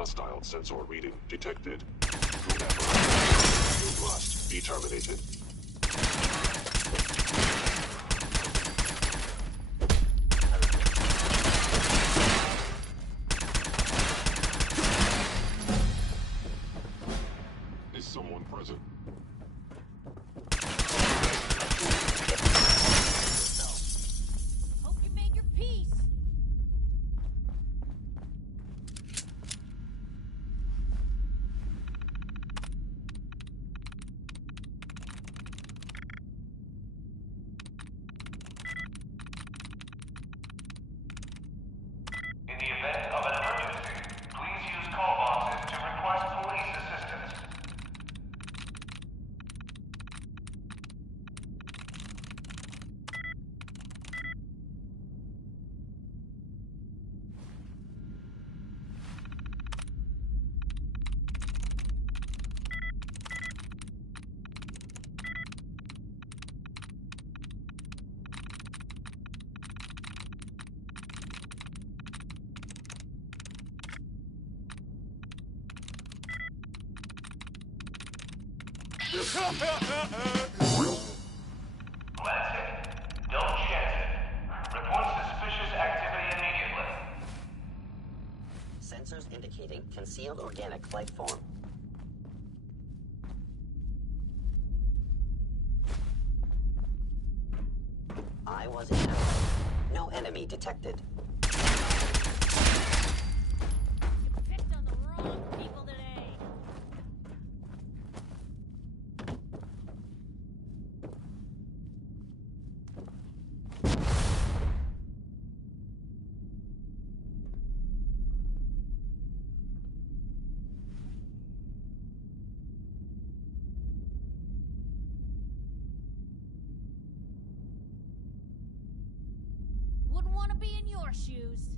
Hostile sensor reading detected. Whoever you must be terminated. Is someone present? Hope you made your peace. In the event of an emergency, please use call boxes to request police assistance. Glance it. Don't chance it. Report suspicious activity immediately. Sensors indicating concealed organic life form. I was in. No enemy detected. You picked on the wrong people today. Wouldn't want to be in your shoes.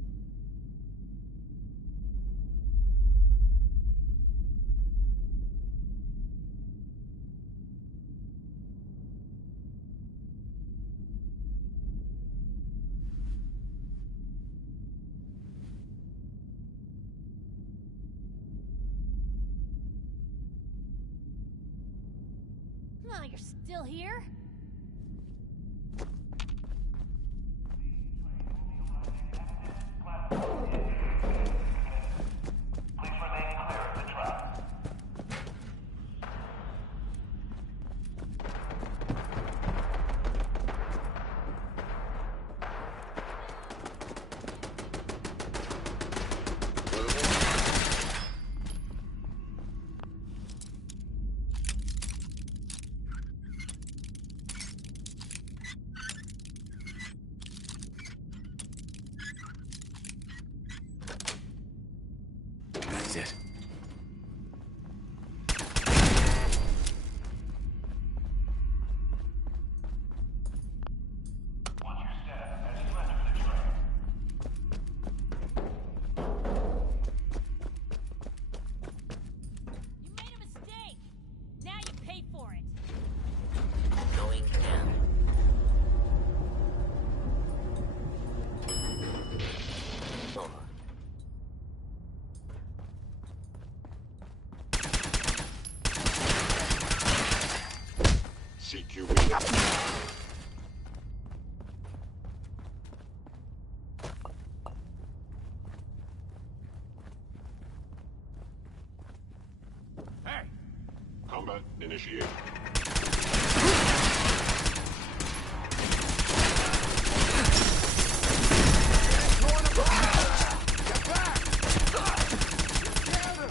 Oh, you're still here? Please remain clear of the trap. That's it. Watch your step as you enter the train. You made a mistake. Now you pay for it. Going down. Over. CQB. Hey! Combat initiated. Get back! Get him!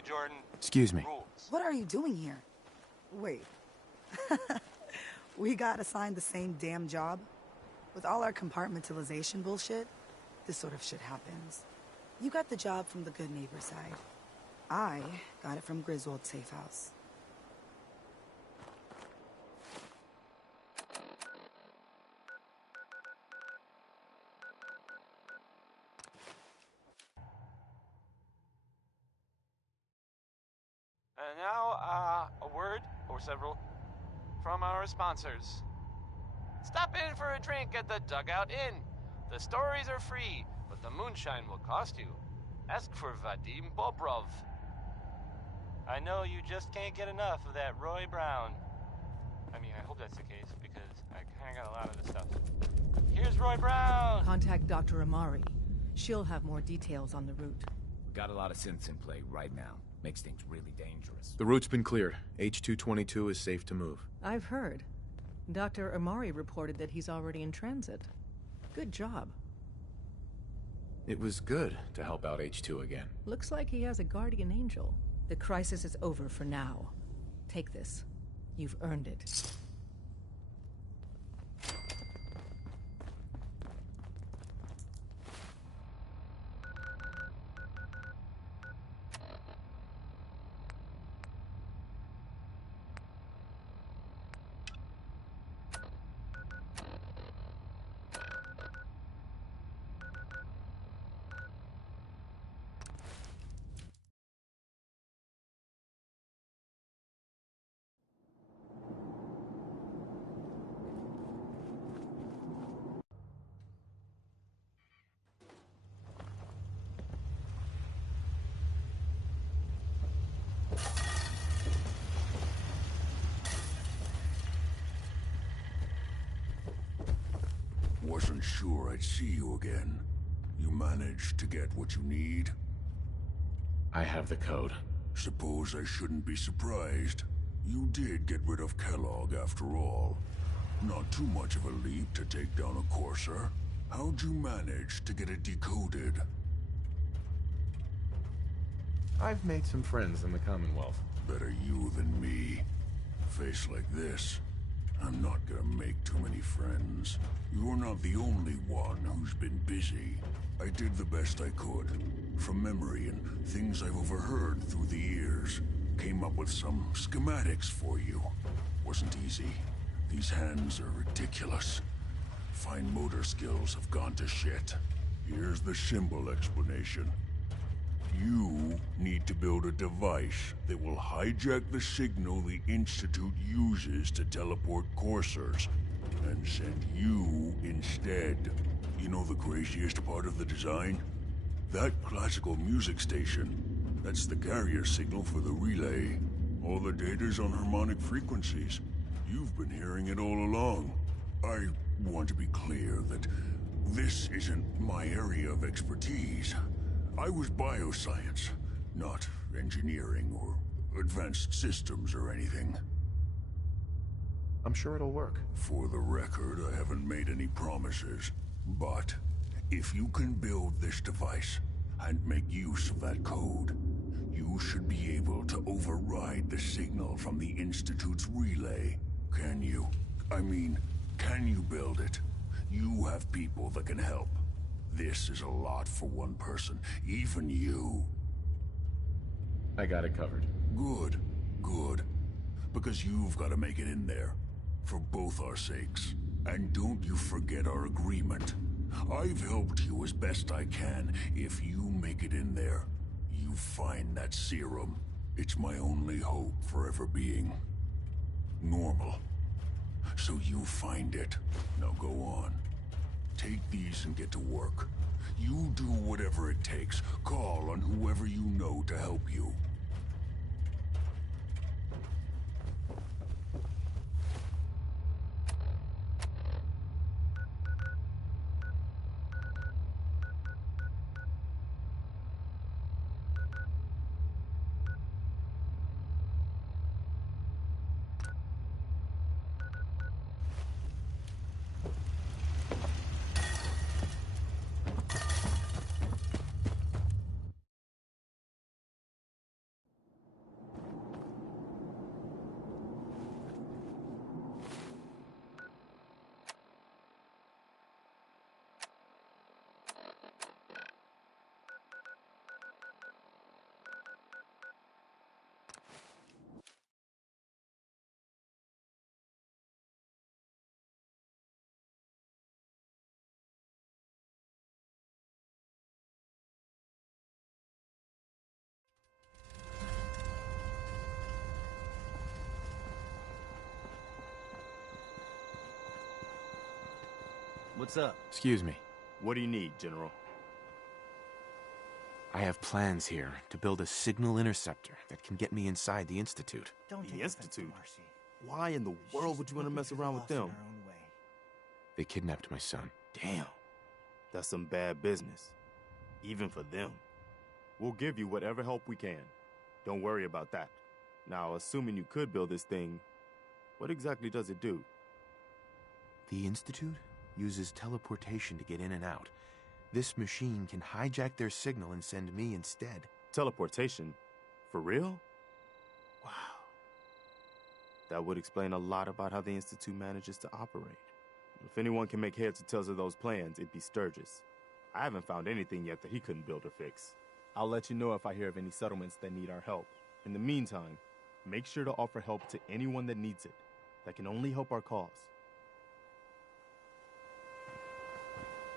Jordan. Excuse me. Rules. What are you doing here? Wait. We got assigned the same damn job? With all our compartmentalization bullshit, this sort of shit happens. You got the job from the good neighbor side. I got it from Griswold's safe house. And now, a word or several from our sponsors. Stop in for a drink at the Dugout Inn. The stories are free, but the moonshine will cost you. Ask for Vadim Bobrov. I know you just can't get enough of that Roy Brown. I mean, I hope that's the case, because I kinda got a lot of the stuff. Here's Roy Brown! Contact Dr. Amari. She'll have more details on the route. We got a lot of synths in play right now. Makes things really dangerous. The route's been cleared. H-222 is safe to move. I've heard. Dr. Amari reported that he's already in transit. Good job. It was good to help out H-2 again. Looks like he has a guardian angel. The crisis is over for now. Take this. You've earned it. Wasn't sure I'd see you again. You managed to get what you need? I have the code. Suppose I shouldn't be surprised. You did get rid of Kellogg after all. Not too much of a leap to take down a Courser. How'd you manage to get it decoded? I've made some friends in the Commonwealth. Better you than me. Face like this, I'm not gonna make too many friends. You're not the only one who's been busy. I did the best I could. From memory and things I've overheard through the years. Came up with some schematics for you. Wasn't easy. These hands are ridiculous. Fine motor skills have gone to shit. Here's the symbol explanation. You need to build a device that will hijack the signal the Institute uses to teleport coursers, and send you instead. You know the craziest part of the design? That classical music station. That's the carrier signal for the relay. All the data's on harmonic frequencies. You've been hearing it all along. I want to be clear that this isn't my area of expertise. I was bioscience, not engineering or advanced systems or anything. I'm sure it'll work. For the record, I haven't made any promises. But if you can build this device and make use of that code, you should be able to override the signal from the Institute's relay. Can you? I mean, can you build it? You have people that can help. This is a lot for one person, even you. I got it covered. Good, good. Because you've got to make it in there. For both our sakes. And don't you forget our agreement. I've helped you as best I can. If you make it in there, you find that serum. It's my only hope for ever being normal. So you find it. Now go on. Take these and get to work. You do whatever it takes. Call on whoever you know to help you. What's up? Excuse me. What do you need, General? I have plans here to build a signal interceptor that can get me inside the Institute. The Institute? Why in the world would you want to mess around with them? They kidnapped my son. Damn. That's some bad business. Even for them. We'll give you whatever help we can. Don't worry about that. Now, assuming you could build this thing, what exactly does it do? The Institute uses teleportation to get in and out. This machine can hijack their signal and send me instead. Teleportation? For real? Wow. That would explain a lot about how the Institute manages to operate. If anyone can make heads or tails of those plans, it'd be Sturgis. I haven't found anything yet that he couldn't build or fix. I'll let you know if I hear of any settlements that need our help. In the meantime, make sure to offer help to anyone that needs it. That can only help our cause.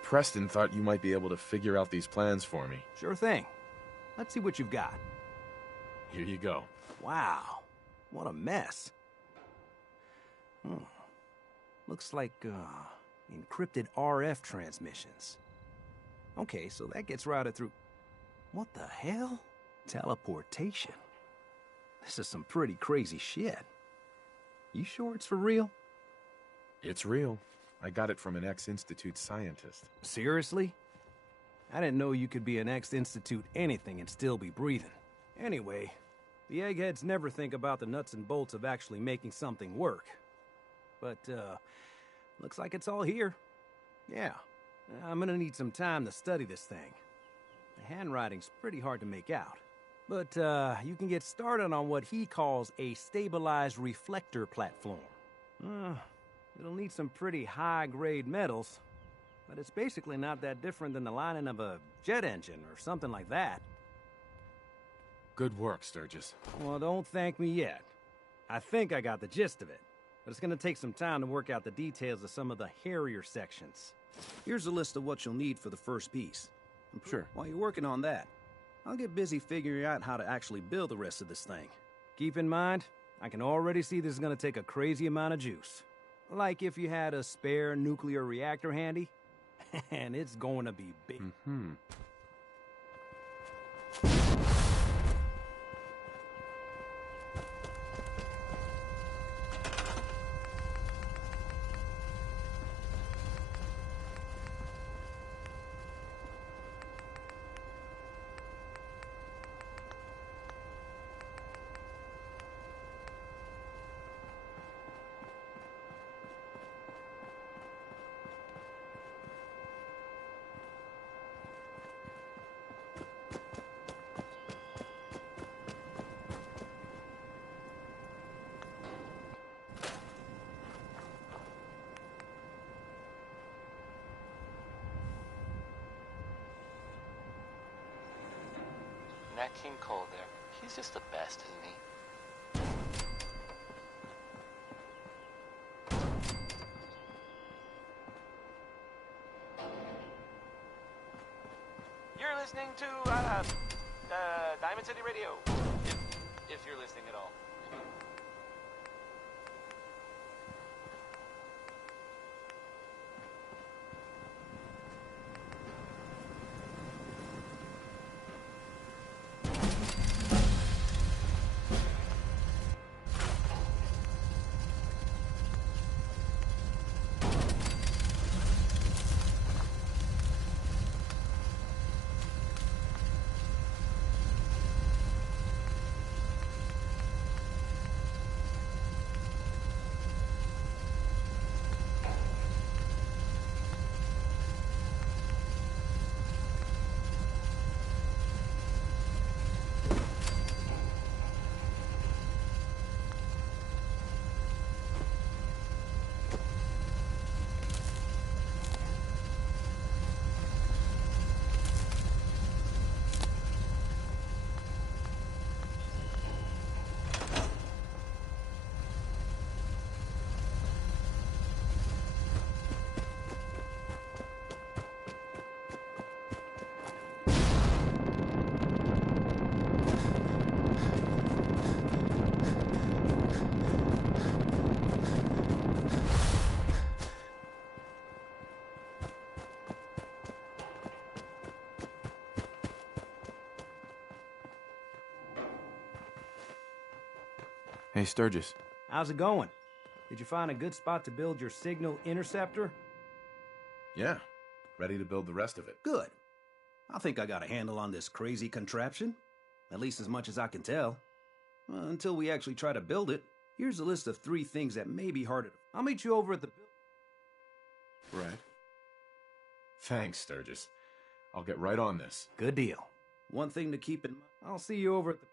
Preston thought you might be able to figure out these plans for me. Sure thing. Let's see what you've got. Here you go. Wow. What a mess. Looks like, encrypted RF transmissions. Okay, so that gets routed through... What the hell? Teleportation. This is some pretty crazy shit. You sure it's for real? It's real. I got it from an ex-Institute scientist. Seriously? I didn't know you could be an ex-Institute anything and still be breathing. Anyway, the eggheads never think about the nuts and bolts of actually making something work. But, looks like it's all here. Yeah, I'm gonna need some time to study this thing. The handwriting's pretty hard to make out. But, you can get started on what he calls a stabilized reflector platform. It'll need some pretty high-grade metals, but it's basically not that different than the lining of a jet engine or something like that. Good work, Sturgis. Well, don't thank me yet. I think I got the gist of it, but it's gonna take some time to work out the details of some of the hairier sections. Here's a list of what you'll need for the first piece. Sure. While you're working on that, I'll get busy figuring out how to actually build the rest of this thing. Keep in mind, I can already see this is gonna take a crazy amount of juice. Like if you had a spare nuclear reactor handy, and it's going to be big. Nat King Cole there. He's just the best, isn't he? You're listening to Diamond City Radio. If you're listening at all. Hey, Sturgis. How's it going? Did you find a good spot to build your signal interceptor? Yeah. Ready to build the rest of it. Good. I think I got a handle on this crazy contraption. At least as much as I can tell. Until we actually try to build it, here's a list of 3 things that may be harder. I'll meet you over at the... Right. Thanks, Sturgis. I'll get right on this. Good deal. One thing to keep in mind. I'll see you over at the...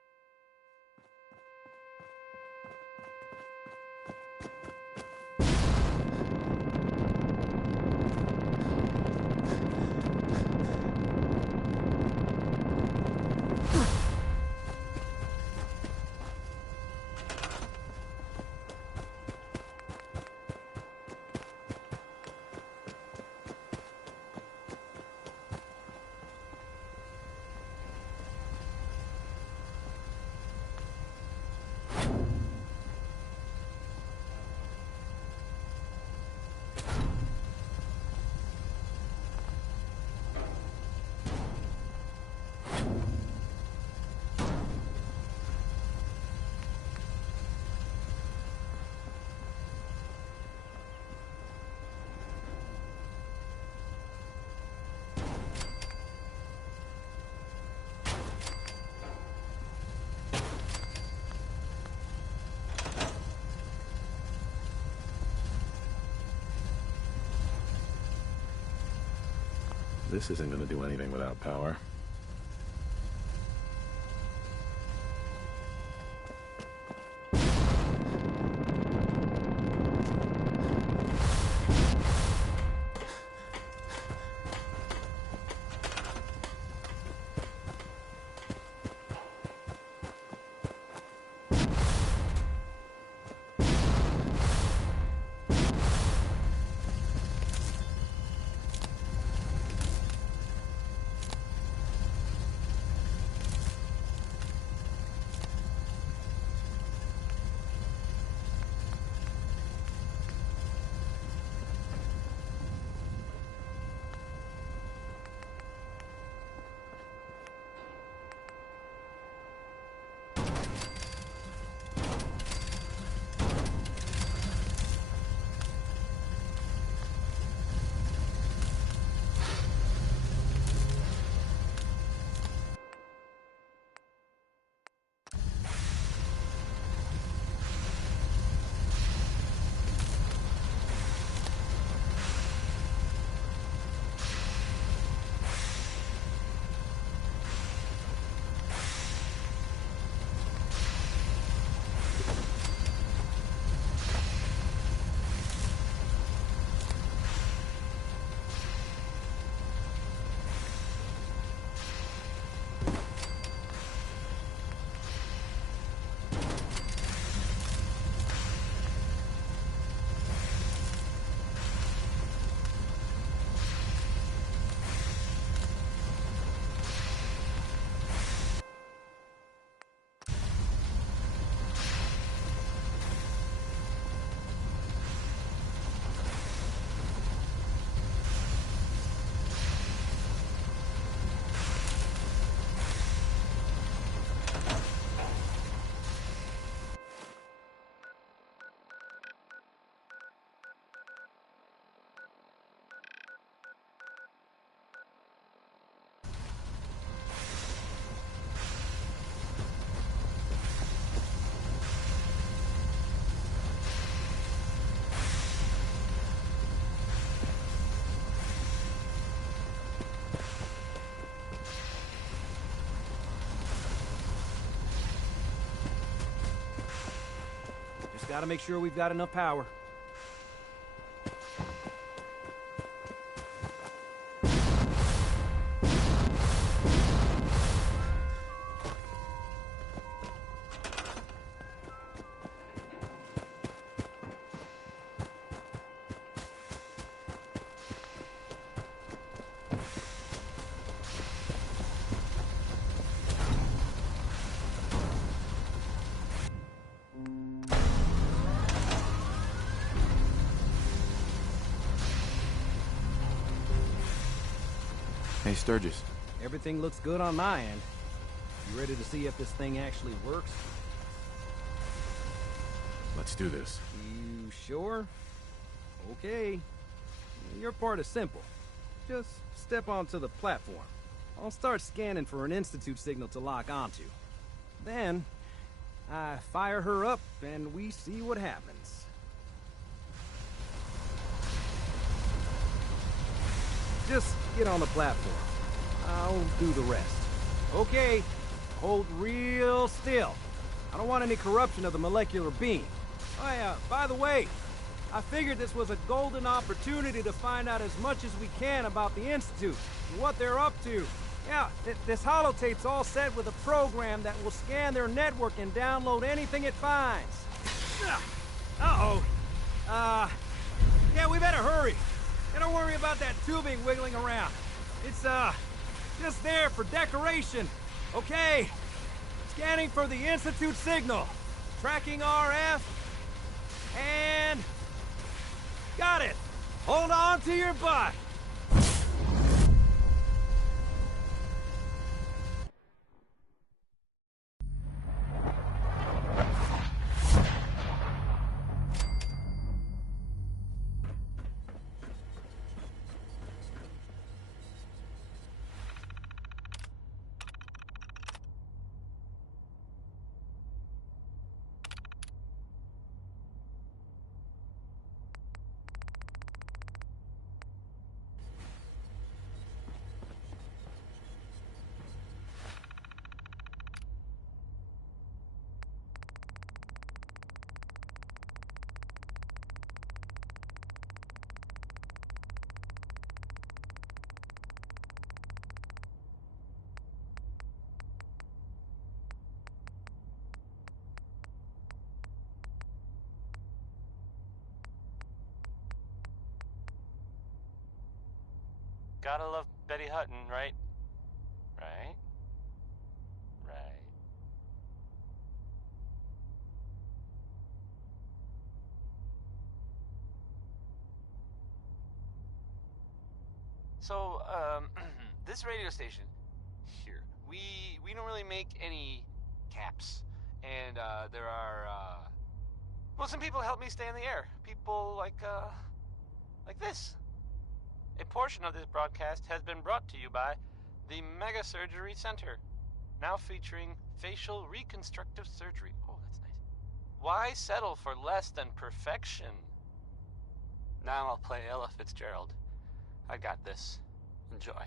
This isn't going to do anything without power. Gotta make sure we've got enough power. Hey, Sturgis. Everything looks good on my end. You ready to see if this thing actually works? Let's do this. You sure? Okay. Your part is simple. Just step onto the platform. I'll start scanning for an Institute signal to lock onto. Then, I fire her up and we see what happens. Just get on the platform. I'll do the rest. Okay, hold real still. I don't want any corruption of the molecular beam. Oh yeah, by the way, I figured this was a golden opportunity to find out as much as we can about the Institute, and what they're up to. Yeah, this holotape's all set with a program that will scan their network and download anything it finds. Uh-oh. Yeah, we better hurry. And don't worry about that tubing wiggling around. It's, just there for decoration. Okay. Scanning for the Institute signal. Tracking RF. And... got it. Hold on to your butt. Gotta love Betty Hutton, right? Right? Right. So, this radio station here, we don't really make any caps. And, there are, well, some people help me stay in the air. People like this. A portion of this broadcast has been brought to you by the Mega Surgery Center, now featuring facial reconstructive surgery. Oh, that's nice. Why settle for less than perfection? Now I'll play Ella Fitzgerald. I got this. Enjoy.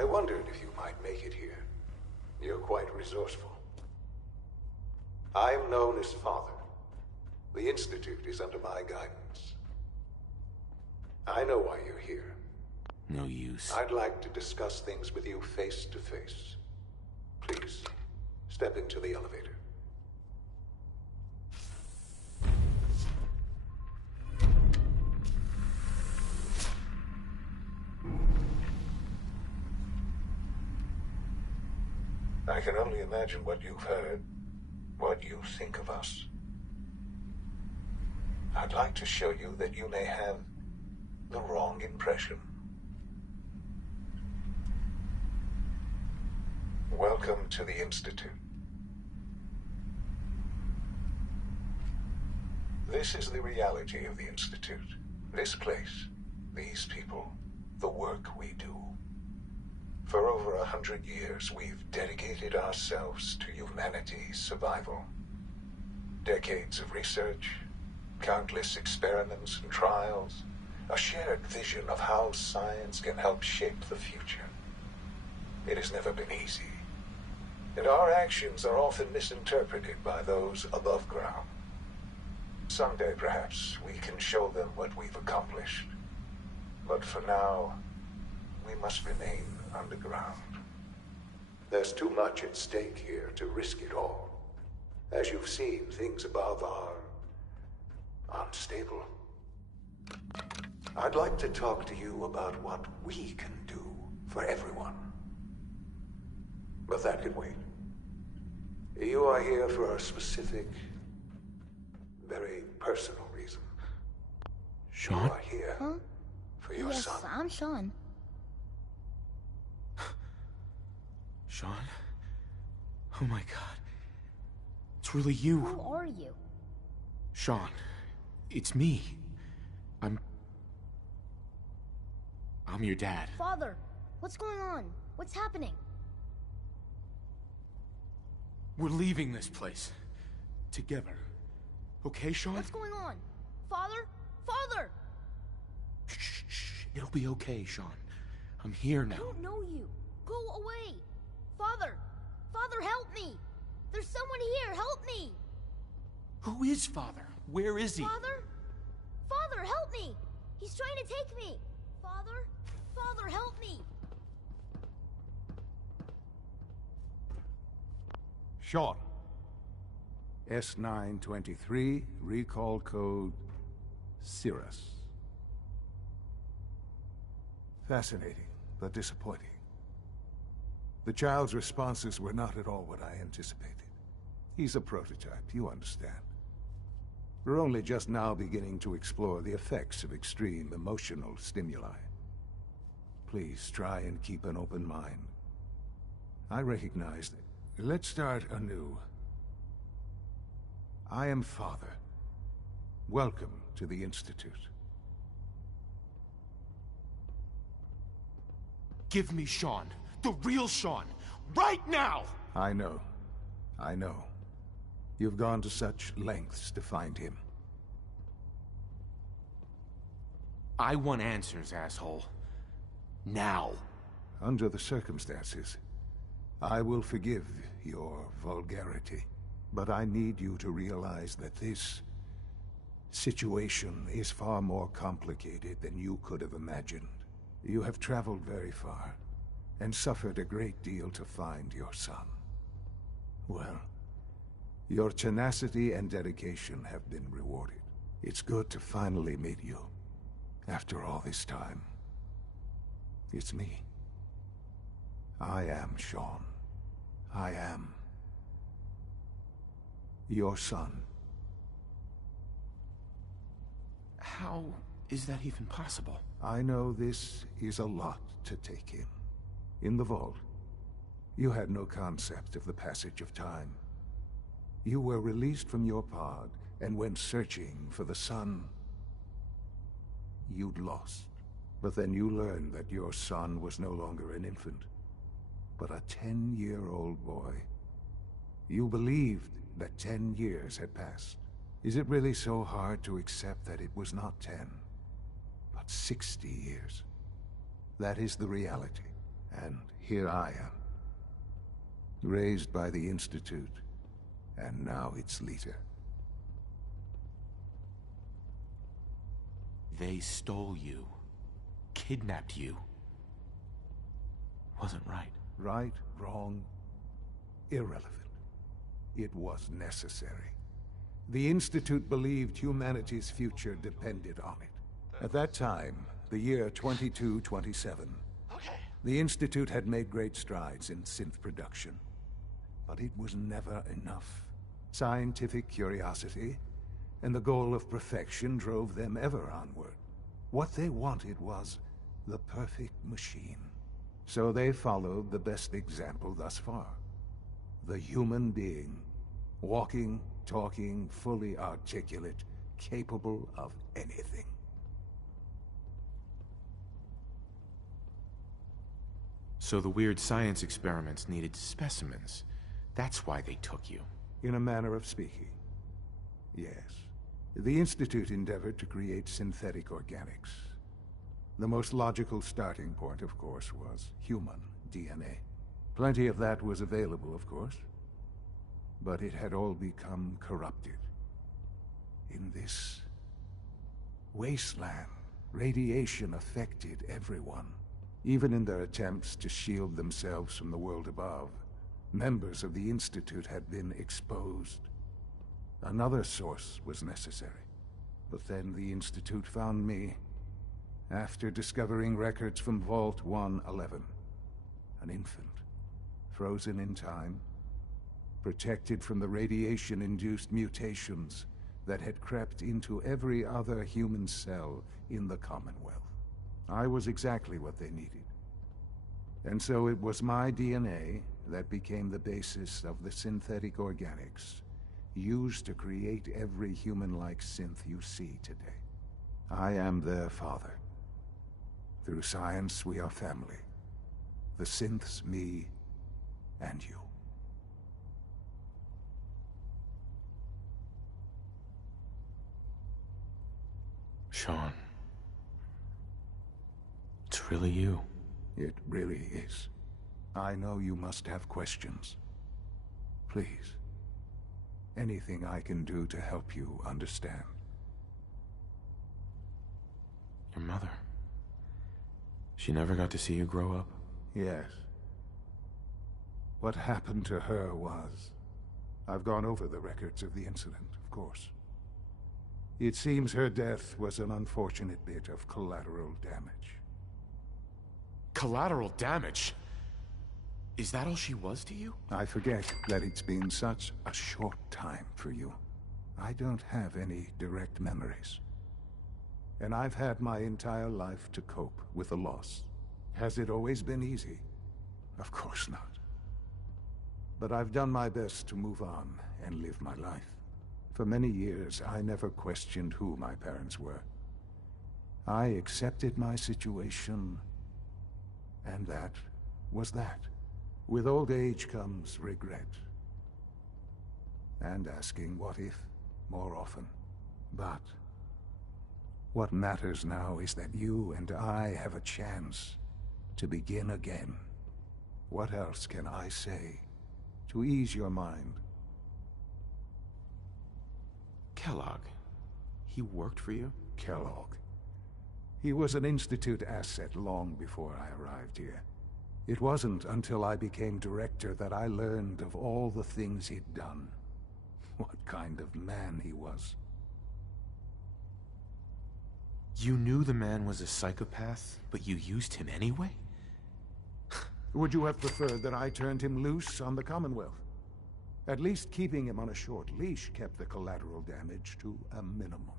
I wondered if you might make it here. You're quite resourceful. I'm known as Father. The Institute is under my guidance. I know why you're here. No use. I'd like to discuss things with you face to face. Please, step into the elevator. I can only imagine what you've heard, what you think of us. I'd like to show you that you may have the wrong impression. Welcome to the Institute. This is the reality of the Institute. This place, these people, the work we do. For over 100 years, we've dedicated ourselves to humanity's survival. Decades of research, countless experiments and trials, a shared vision of how science can help shape the future. It has never been easy, and our actions are often misinterpreted by those above ground. Someday, perhaps, we can show them what we've accomplished. But for now, we must remain underground. There's too much at stake here to risk it all. As you've seen, things above are unstable. I'd like to talk to you about what we can do for everyone. But that can wait. You are here for a specific, very personal reason. Sean? You are here for your Yes, son. I'm Sean. Sean? Oh my god. It's really you. Who are you? Sean, it's me. I'm your dad. Father, what's going on? What's happening? We're leaving this place. Together. Okay, Sean? What's going on? Father? Father! Shh. It'll be okay, Sean. I'm here now. I don't know you. Go away. Father! Father, help me! There's someone here, help me! Who is Father? Where is he? Father? Father, help me! He's trying to take me! Father? Father, help me! Sean. S923, recall code Cirrus. Fascinating, but disappointing. The child's responses were not at all what I anticipated. He's a prototype, you understand. We're only just now beginning to explore the effects of extreme emotional stimuli. Please try and keep an open mind. I recognize that. Let's start anew. I am Father. Welcome to the Institute. Give me Sean. The real Sean. Right now! I know. You've gone to such lengths to find him. I want answers, asshole. Now. Under the circumstances, I will forgive your vulgarity. But I need you to realize that this situation is far more complicated than you could have imagined. You have traveled very far, and suffered a great deal to find your son. Well, your tenacity and dedication have been rewarded. It's good to finally meet you, after all this time. It's me. I am Sean. I am your son. How is that even possible? I know this is a lot to take in. In the vault, you had no concept of the passage of time. You were released from your pod and went searching for the son you'd lost. But then you learned that your son was no longer an infant, but a 10-year-old boy. You believed that 10 years had passed. Is it really so hard to accept that it was not 10, but 60 years? That is the reality, And here I am. Raised by the Institute, and now its leader. They stole you. Kidnapped you. Wasn't right. Right, wrong, irrelevant. It was necessary. The Institute believed humanity's future depended on it. At that time, the year 2227, the Institute had made great strides in synth production. But it was never enough. Scientific curiosity and the goal of perfection drove them ever onward. What they wanted was the perfect machine. So they followed the best example thus far. The human being. Walking, talking, fully articulate, capable of anything. So the weird science experiments needed specimens. That's why they took you. In a manner of speaking. Yes. The Institute endeavored to create synthetic organics. The most logical starting point, of course, was human DNA. Plenty of that was available, of course. But it had all become corrupted. In this wasteland, radiation affected everyone. Even in their attempts to shield themselves from the world above, members of the Institute had been exposed. Another source was necessary. But then the Institute found me, after discovering records from Vault 111. An infant, frozen in time, protected from the radiation-induced mutations that had crept into every other human cell in the Commonwealth. I was exactly what they needed. And so it was my DNA that became the basis of the synthetic organics used to create every human-like synth you see today. I am their father. Through science, we are family. The synths, me, and you. Sean. It's really you. It really is. I know you must have questions. Please. Anything I can do to help you understand. Your mother. She never got to see you grow up? Yes. What happened to her was... I've gone over the records of the incident, of course. It seems her death was an unfortunate bit of collateral damage. Collateral damage? Is that all she was to you? I forget that it's been such a short time for you. I don't have any direct memories. And I've had my entire life to cope with the loss. Has it always been easy? Of course not. But I've done my best to move on and live my life. For many years, I never questioned who my parents were. I accepted my situation, and that was that. With old age comes regret. And asking what if more often. But what matters now is that you and I have a chance to begin again. What else can I say to ease your mind? Kellogg. He worked for you? Kellogg. He was an Institute asset long before I arrived here. It wasn't until I became director that I learned of all the things he'd done. What kind of man he was. You knew the man was a psychopath, but you used him anyway? Would you have preferred that I turned him loose on the Commonwealth? At least keeping him on a short leash kept the collateral damage to a minimum.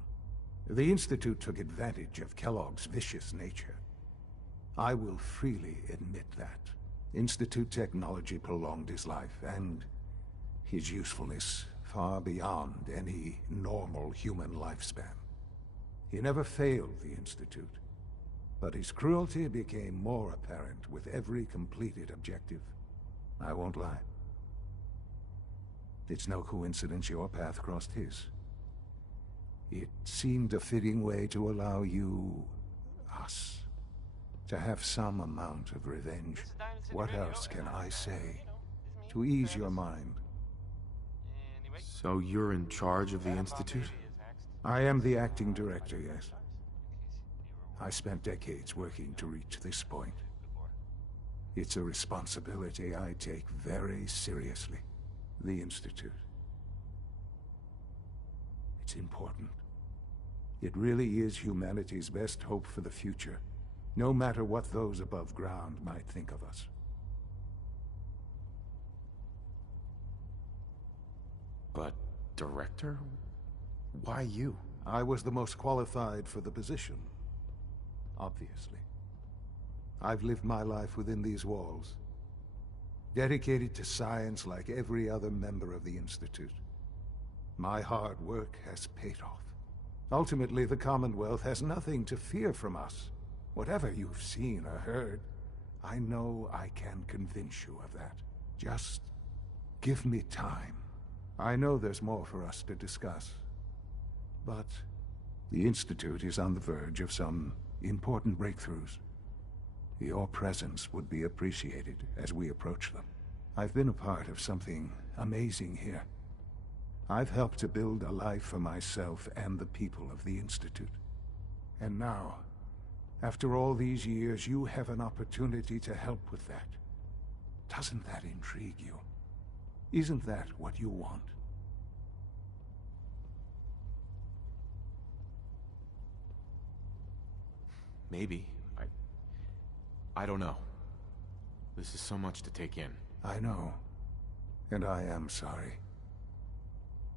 The Institute took advantage of Kellogg's vicious nature. I will freely admit that. Institute technology prolonged his life, and his usefulness far beyond any normal human lifespan. He never failed the Institute, but his cruelty became more apparent with every completed objective. I won't lie. It's no coincidence your path crossed his. It seemed a fitting way to allow you, us, To have some amount of revenge. What else can I say? To ease your mind. So you're in charge of the Institute? I am the acting director, yes. I spent decades working to reach this point. It's a responsibility I take very seriously. The Institute. It's important. It really is humanity's best hope for the future, no matter what those above ground might think of us. But, director? Why you? I was the most qualified for the position. Obviously. I've lived my life within these walls, dedicated to science like every other member of the Institute. My hard work has paid off. Ultimately, the Commonwealth has nothing to fear from us. Whatever you've seen or heard, I know I can convince you of that. Just give me time. I know there's more for us to discuss. But the Institute is on the verge of some important breakthroughs. Your presence would be appreciated as we approach them. I've been a part of something amazing here. I've helped to build a life for myself and the people of the Institute. And now, after all these years, you have an opportunity to help with that. Doesn't that intrigue you? Isn't that what you want? Maybe. I don't know. This is so much to take in. I know. And I am sorry.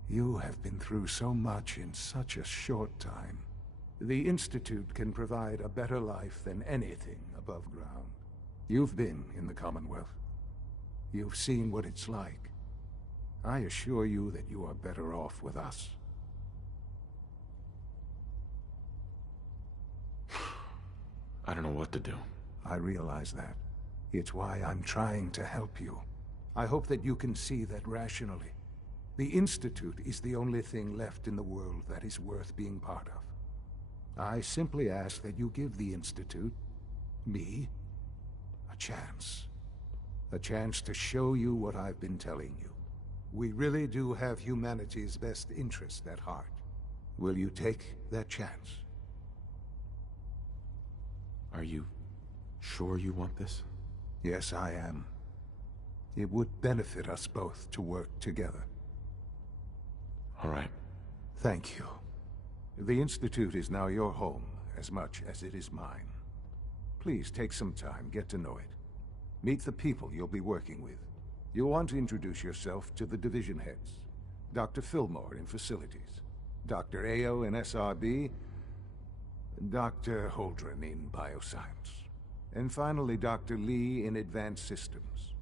You have been through so much in such a short time. The Institute can provide a better life than anything above ground. You've been in the Commonwealth. You've seen what it's like. I assure you that you are better off with us. I don't know what to do. I realize that. It's why I'm trying to help you. I hope that you can see that rationally. The Institute is the only thing left in the world that is worth being part of. I simply ask that you give the Institute, me, a chance. A chance to show you what I've been telling you. We really do have humanity's best interest at heart. Will you take that chance? Are you sure you want this? Yes, I am. It would benefit us both to work together. All right. Thank you. The Institute is now your home as much as it is mine. Please take some time, get to know it. Meet the people you'll be working with. You'll want to introduce yourself to the division heads. Dr. Fillmore in Facilities, Dr. Ayo in SRB, Dr. Holdren in Bioscience, and finally Dr. Lee in Advanced Systems.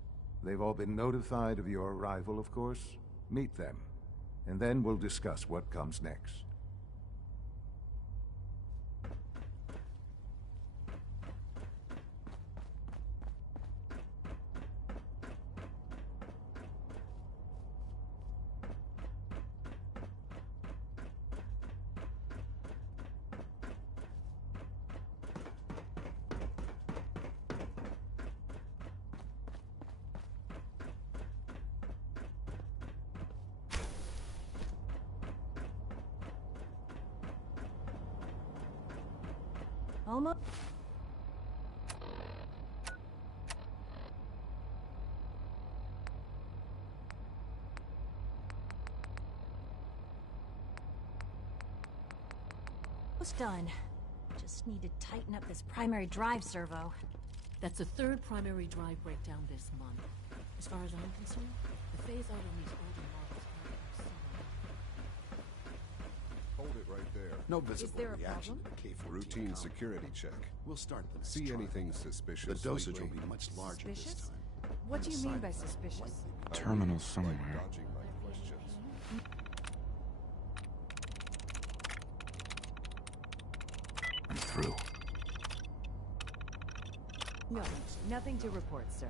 They've all been notified of your arrival, of course. Meet them, and then we'll discuss what comes next. Almost. Almost done. Just need to tighten up this primary drive servo. That's the third primary drive breakdown this month. As far as I'm concerned, the phase out on these older models Hold it right there. No visible reaction to the K-14 routine security check. We'll start the next See anything suspicious? The dosage will be much larger this time. What do you mean by suspicious? Terminal somewhere. Dodging my questions. I'm through. No, nothing to report, sir.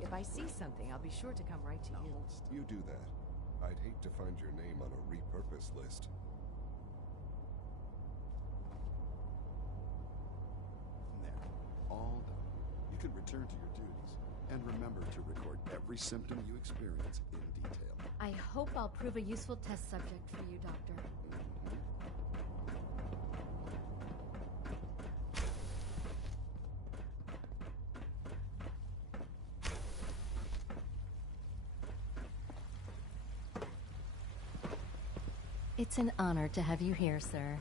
If I see something, I'll be sure to come right to you. You do that. I'd hate to find your name on a repurpose list. all done. You can return to your duties. And remember to record every symptom you experience in detail. I hope I'll prove a useful test subject for you, Doctor. It's an honor to have you here, sir.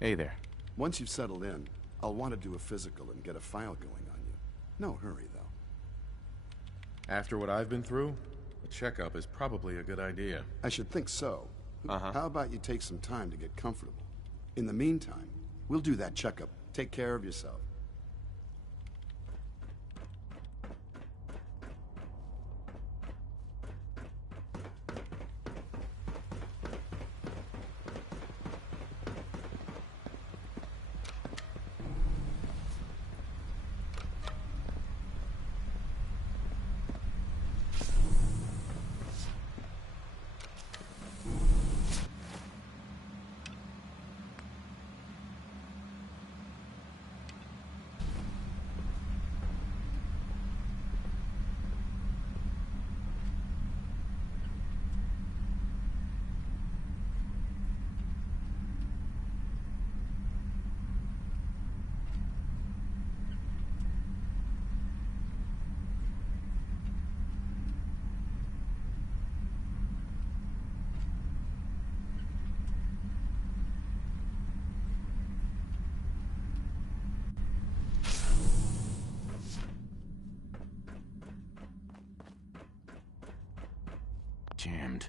Hey there. Once you've settled in, I'll want to do a physical and get a file going on you. No hurry, though. After what I've been through, a checkup is probably a good idea. I should think so. How about you take some time to get comfortable? In the meantime, we'll do that checkup. Take care of yourself. Jammed.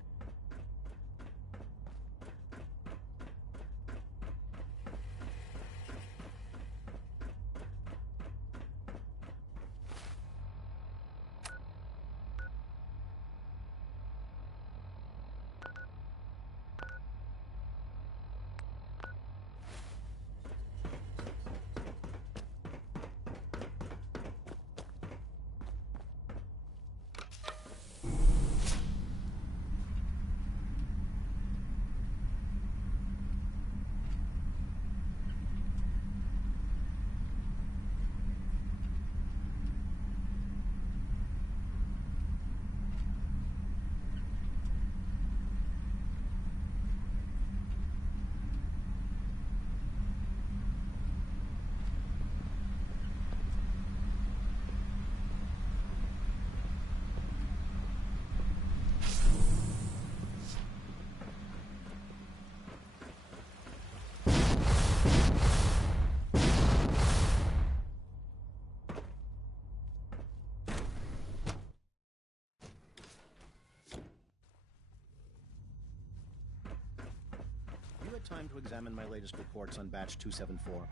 Time to examine my latest reports on batch 274.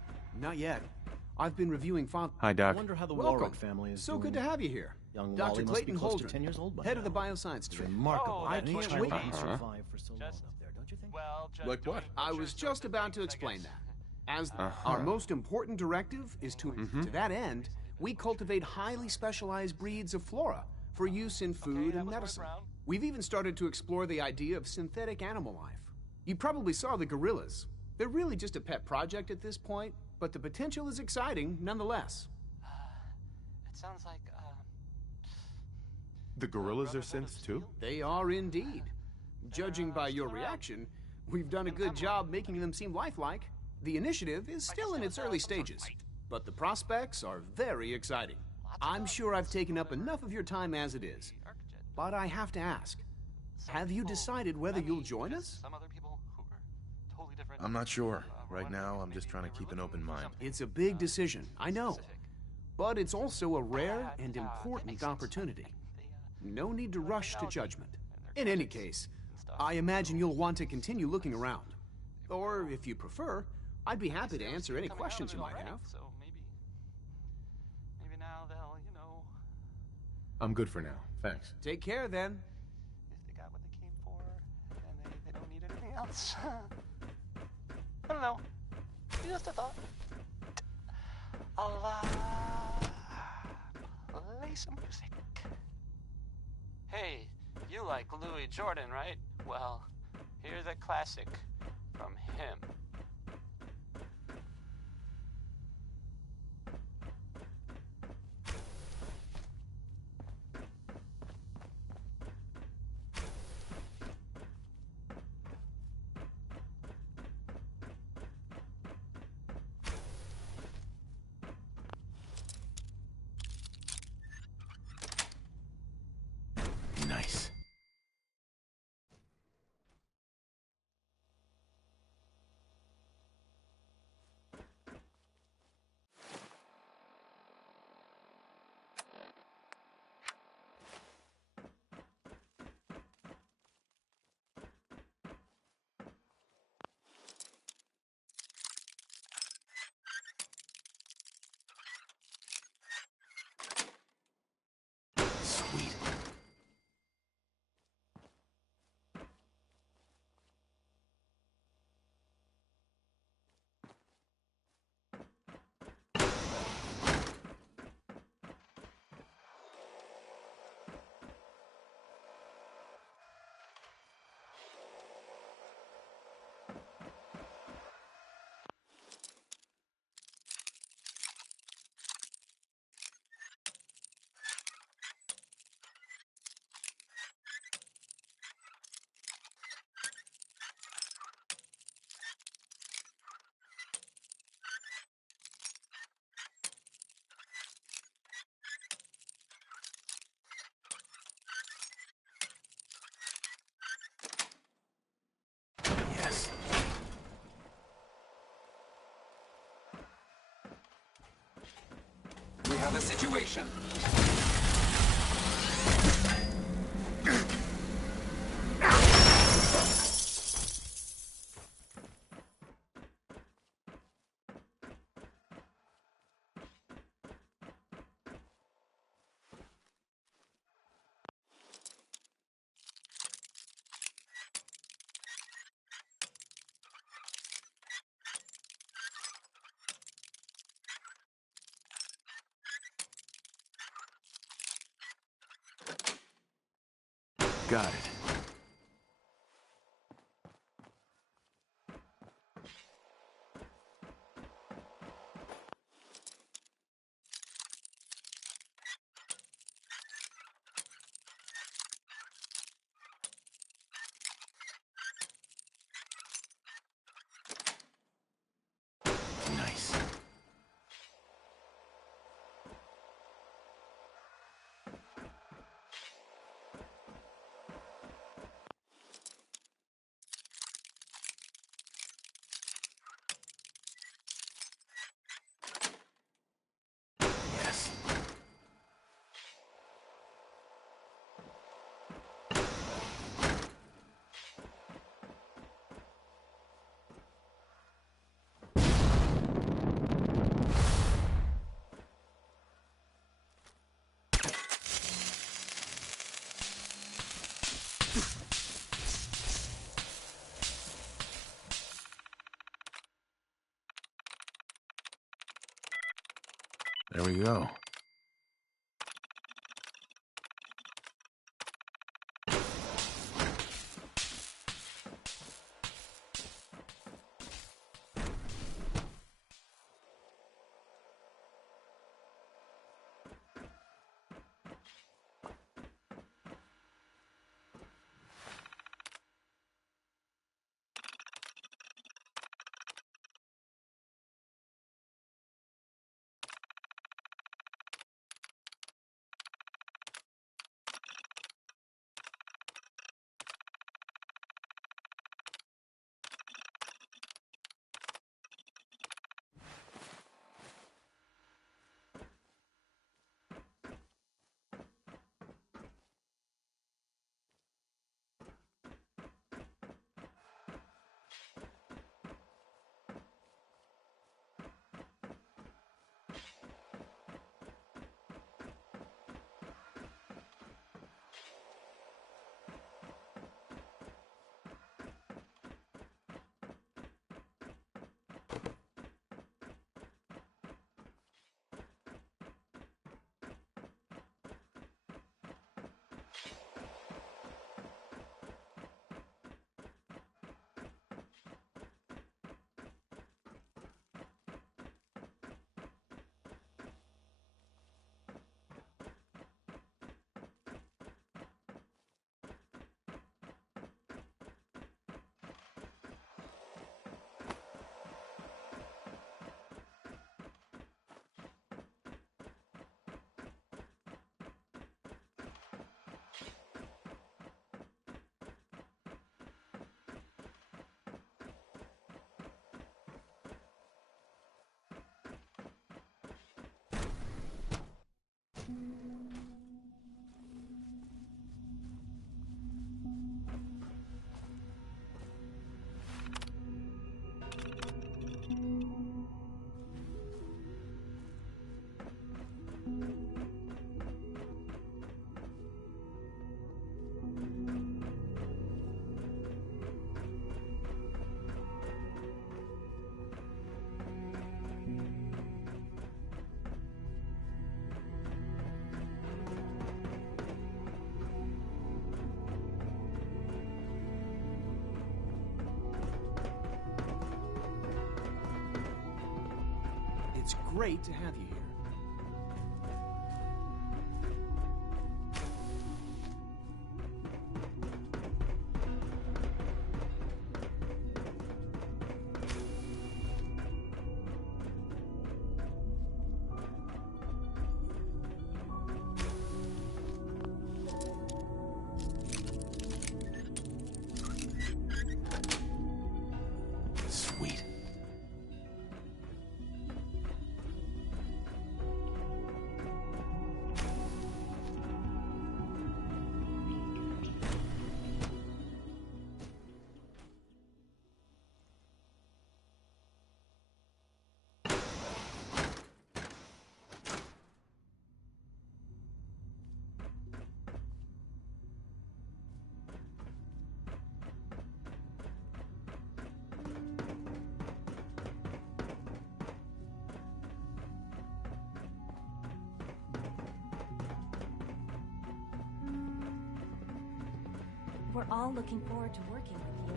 Not yet. I've been reviewing Hi, Doc. I wonder how the Welcome. Warwick family is So doing. good to have you here. Young Dr. Wally must Clayton be close to Holdren, 10 years old by head now. of the bioscience division. Remarkable. I that can't child wait. can survive for so long up there, don't you think? Well, Like what? I was just about to explain that. As our most important directive is to that end, we cultivate highly specialized breeds of flora for use in food and medicine. We've even started to explore the idea of synthetic animal life. You probably saw the gorillas. They're really just a pet project at this point, but the potential is exciting nonetheless. It sounds like, The gorillas are synths too? They are indeed. Judging by your reaction, we've done a good job making them seem lifelike. The initiative is still in its early stages, but the prospects are very exciting. I'm sure I've taken up enough of your time as it is, but I have to ask, have you decided whether you'll join us? some other people who are totally different. I'm not sure. Right now, I'm just trying to keep an open mind. It's a big decision, I know. But it's also a rare and important opportunity. No need to rush to judgment. In any case, I imagine you'll want to continue looking around. Or, if you prefer, I'd be happy to answer any questions you might have. So maybe now they'll, I'm good for now. Thanks. Take care, then. if they got what they came for, and they don't need anything else. I don't know. Just a thought. I'll, play some music. Hey, you like Louis Jordan, right? Well, here's a classic from him. monitor the situation. Got it. Nice. Yes. There we go. It's great to have you here. Sweet. We're all looking forward to working with you.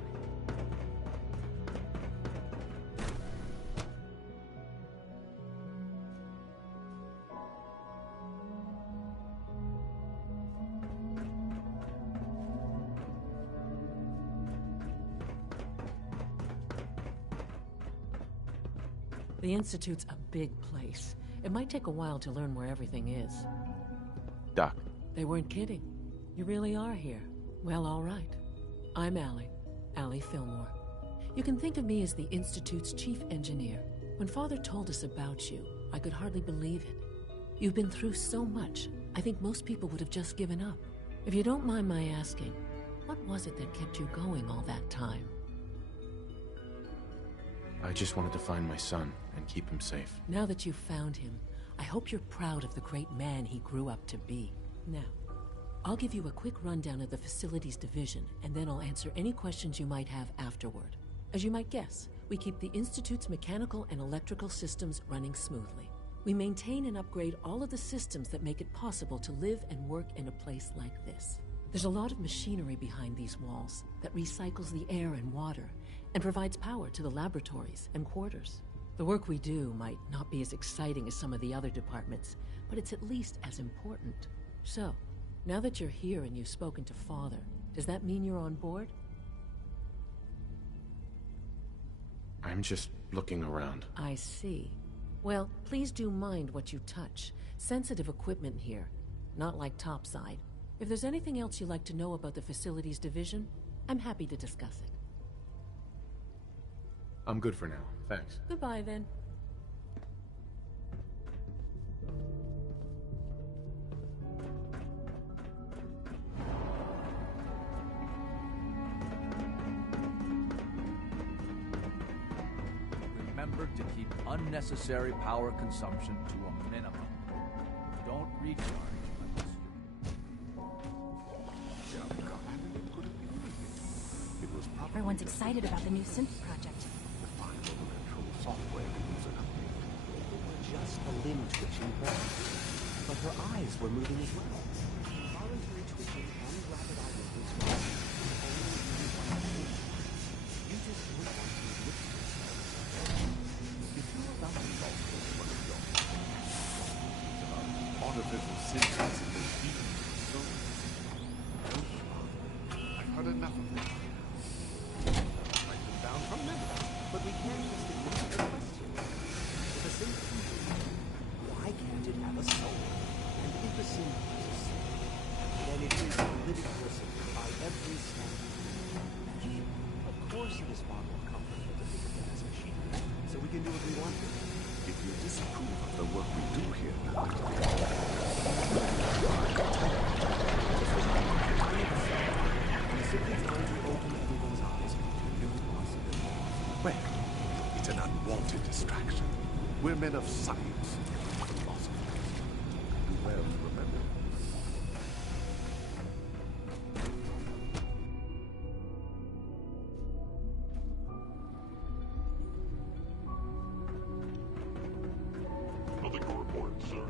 The Institute's a big place. It might take a while to learn where everything is. Doc. They weren't kidding. You really are here. Well, all right. I'm Allie Fillmore. You can think of me as the Institute's chief engineer. When Father told us about you, I could hardly believe it. You've been through so much, I think most people would have just given up. If you don't mind my asking, what was it that kept you going all that time? I just wanted to find my son and keep him safe. Now that you've found him, I hope you're proud of the great man he grew up to be. Now, I'll give you a quick rundown of the Facilities Division, and then I'll answer any questions you might have afterward. As you might guess, we keep the Institute's mechanical and electrical systems running smoothly. We maintain and upgrade all of the systems that make it possible to live and work in a place like this. There's a lot of machinery behind these walls that recycles the air and water and provides power to the laboratories and quarters. The work we do might not be as exciting as some of the other departments, but it's at least as important. So, now that you're here and you've spoken to Father, does that mean you're on board? I'm just looking around. I see. Well, please do mind what you touch. Sensitive equipment here, not like topside. If there's anything else you'd like to know about the Facilities Division, I'm happy to discuss it. I'm good for now, thanks. Goodbye, then. Remember to keep unnecessary power consumption to a minimum. Don't recharge unless Everyone's excited about the new synth project. Software was an update. It was just a limb twitching button, but her eyes were moving as well. Voluntary twitching and rapid eye movements were only used by machine. You just don't want to admit to yourself. If you're about to involve what you don't, it's about artificial senses and the heat. So, don't bother. I've heard enough of this. Write them down from memory, but we can't just ignore the question. If a synth can breathe, why can't it have a soul? And if a synth has a soul, then it is a living person by every standard. Of course it is far more comfortable to think of it as machinery, so we can do what we want with it. If you disapprove of the work we do here, simply trying to open everyone's eyes to new possibilities. Well, it's an unwanted distraction. We're men of science, not philosophers. Do well to remember. Nothing to report, sir.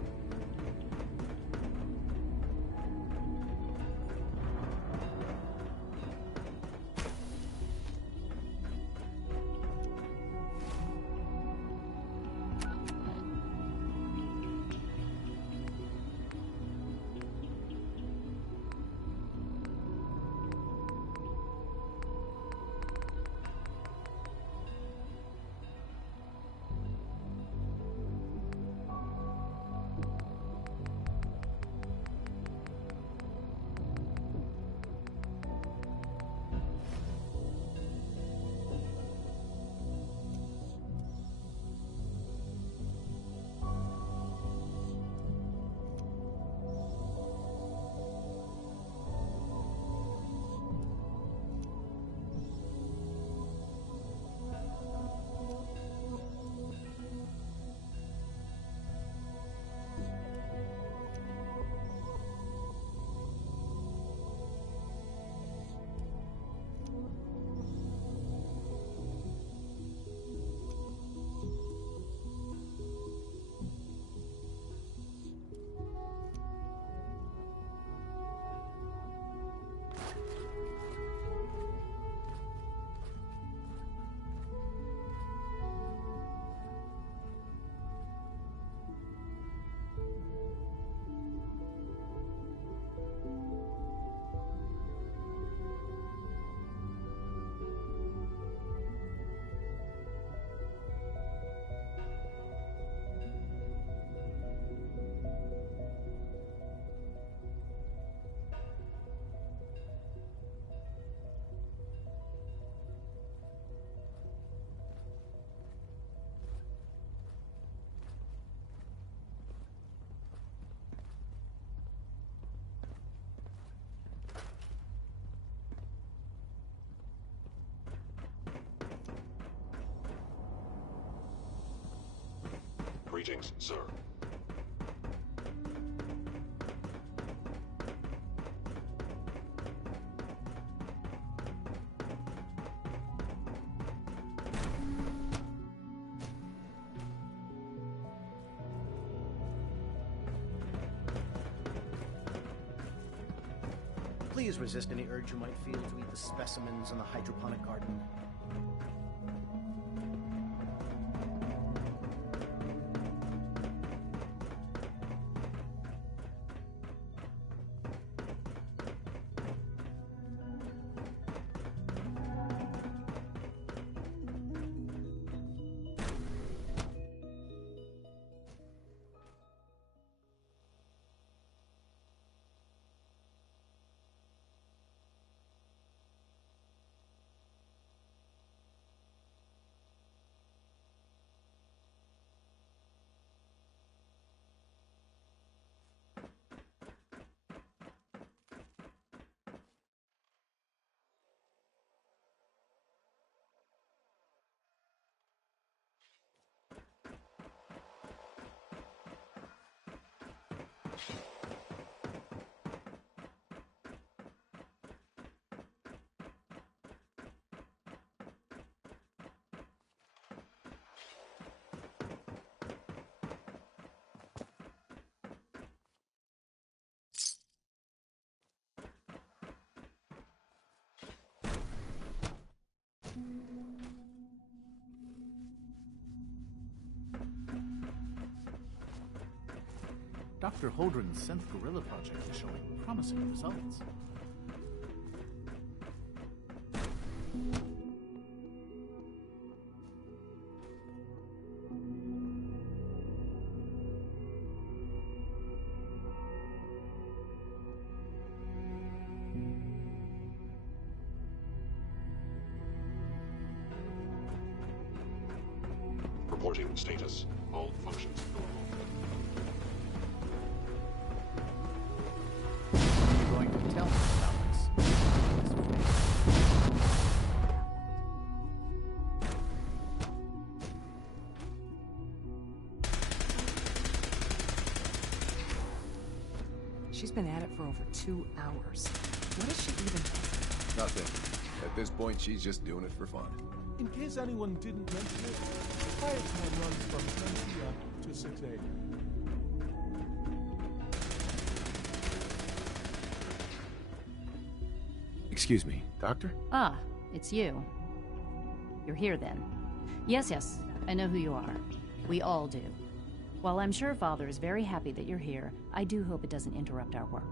Greetings, sir. Please resist any urge you might feel to eat the specimens in the hydroponic garden. Dr. Holdren's synth gorilla project is showing promising results. Reporting status. All functions normal. You're going to tell me about this. She's been at it for over 2 hours. What is she even... Nothing. At this point, she's just doing it for fun. In case anyone didn't mention it, quiet time runs from 10 p.m. to 6 a.m. Excuse me, Doctor? Ah, it's you. You're here then. Yes, I know who you are. We all do. While I'm sure Father is very happy that you're here, I do hope it doesn't interrupt our work.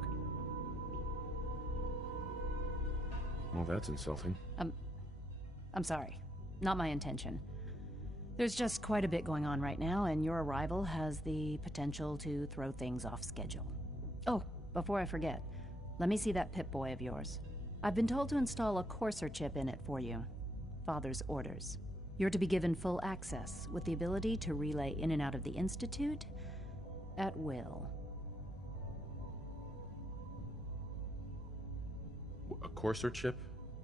Well, that's insulting. I'm sorry. Not my intention. There's just quite a bit going on right now, and your arrival has the potential to throw things off schedule. Oh, before I forget, let me see that Pip-Boy of yours. I've been told to install a Courser chip in it for you. Father's orders. You're to be given full access, with the ability to relay in and out of the Institute at will. A Courser chip?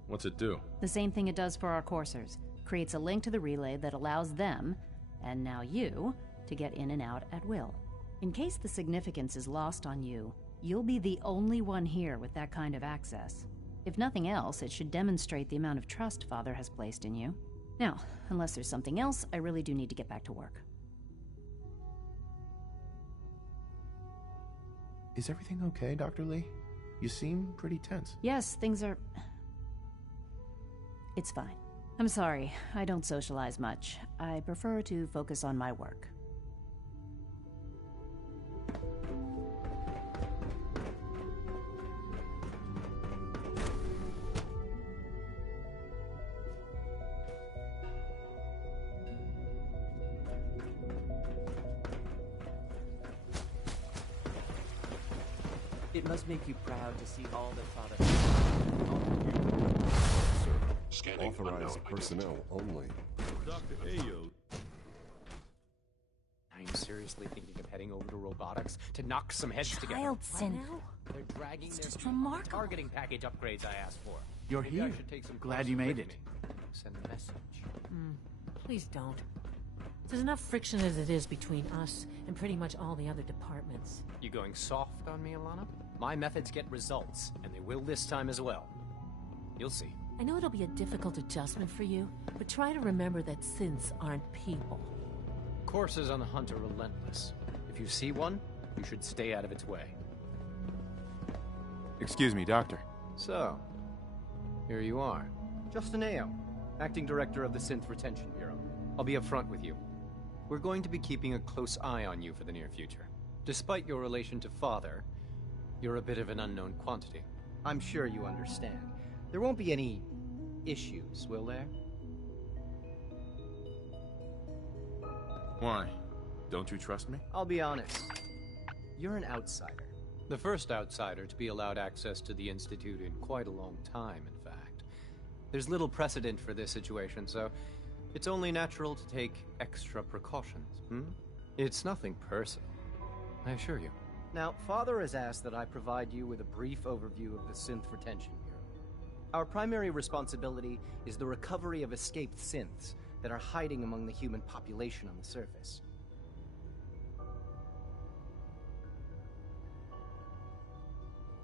What's it do? The same thing it does for our coursers. Creates a link to the relay that allows them, and now you, to get in and out at will. In case the significance is lost on you, you'll be the only one here with that kind of access. If nothing else, it should demonstrate the amount of trust Father has placed in you. Now, unless there's something else, I really do need to get back to work. Is everything okay, Dr. Lee? You seem pretty tense. Yes, things are... It's fine. I'm sorry, I don't socialize much. I prefer to focus on my work. It must make you proud to see all that Father... Scanning Authorized personnel only. Dr. Ayo. I'm seriously thinking of heading over to robotics to knock some heads together. Child synth. They're dragging It's their just feet with remarkable. the targeting package upgrades I asked for. You're Maybe I here. should take some Glad courses you made with it. me. Send a message. Please don't. There's enough friction as it is between us and pretty much all the other departments. You going soft on me, Alana? My methods get results, and they will this time as well. You'll see. I know it'll be a difficult adjustment for you, but try to remember that synths aren't people. Coursers on the hunt are relentless. If you see one, you should stay out of its way. Excuse me, Doctor. So, here you are. Justin Ayo, Acting Director of the Synth Retention Bureau. I'll be upfront with you. We're going to be keeping a close eye on you for the near future. Despite your relation to Father, you're a bit of an unknown quantity. I'm sure you understand. There won't be any issues, will there? Why? Don't you trust me? I'll be honest. You're an outsider. The first outsider to be allowed access to the Institute in quite a long time, in fact. There's little precedent for this situation, so it's only natural to take extra precautions, It's nothing personal, I assure you. Now, Father has asked that I provide you with a brief overview of the Synth Retention Bureau. Our primary responsibility is the recovery of escaped synths that are hiding among the human population on the surface.